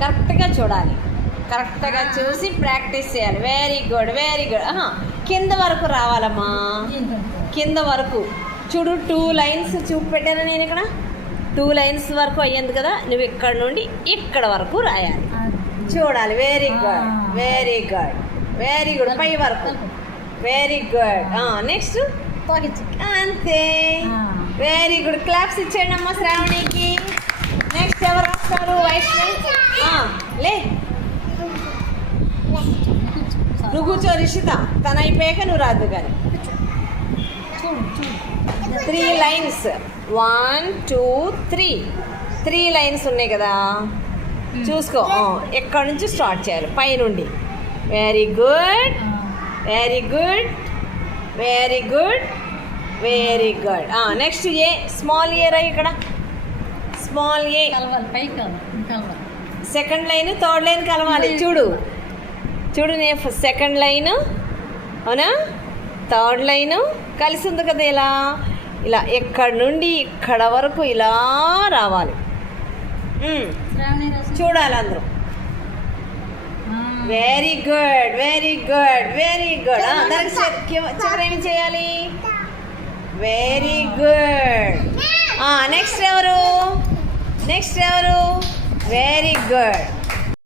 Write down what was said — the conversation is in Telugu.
కరెక్ట్గా చూడాలి, కరెక్ట్గా చూసి ప్రాక్టీస్ చేయాలి. Very good, very good. కింద వరకు రావాలమ్మా, కింద వరకు చూడు. 2 లైన్స్ చూపెట్టాను నేను ఇక్కడ. 2 లైన్స్ వరకు అయ్యింది కదా, నువ్వు ఇక్కడ నుండి ఇక్కడ వరకు రాయాలి, చూడాలి. Very good, very good, very good. పై వరకు. Very good. నెక్స్ట్ అంతే. Very good. క్లాప్స్ ఇచ్చేయండి అమ్మ శ్రావణికి. నెక్స్ట్ ఎవరు వస్తారు? వైష్ణవి. లే నువ్వు కూర్చో రిషిత, తన అయిపోయాక నువ్వు రాదు కానీ. 3 లైన్స్ 1 2 3 లైన్స్ ఉన్నాయి కదా, చూసుకో. ఎక్కడి నుంచి స్టార్ట్ చేయాలి? పై నుండి. Very good, very good, very good, very good. Next A, small a రా ఇక్కడ. Small a second line, third line కలవాలి. చూడు చూడు, నేను సెకండ్ లైన్, అవునా, థర్డ్ లైన్ కలిసి ఉంది కదా. ఇలా ఇలా ఎక్కడి నుండి ఇక్కడ వరకు ఇలా రావాలి. చూడాలి అందరూ. Very good, very good, very good. దానికి చివరి ఏం చేయాలి? Very good. నెక్స్ట్ ఎవరు? నెక్స్ట్ ఎవరు? Very good.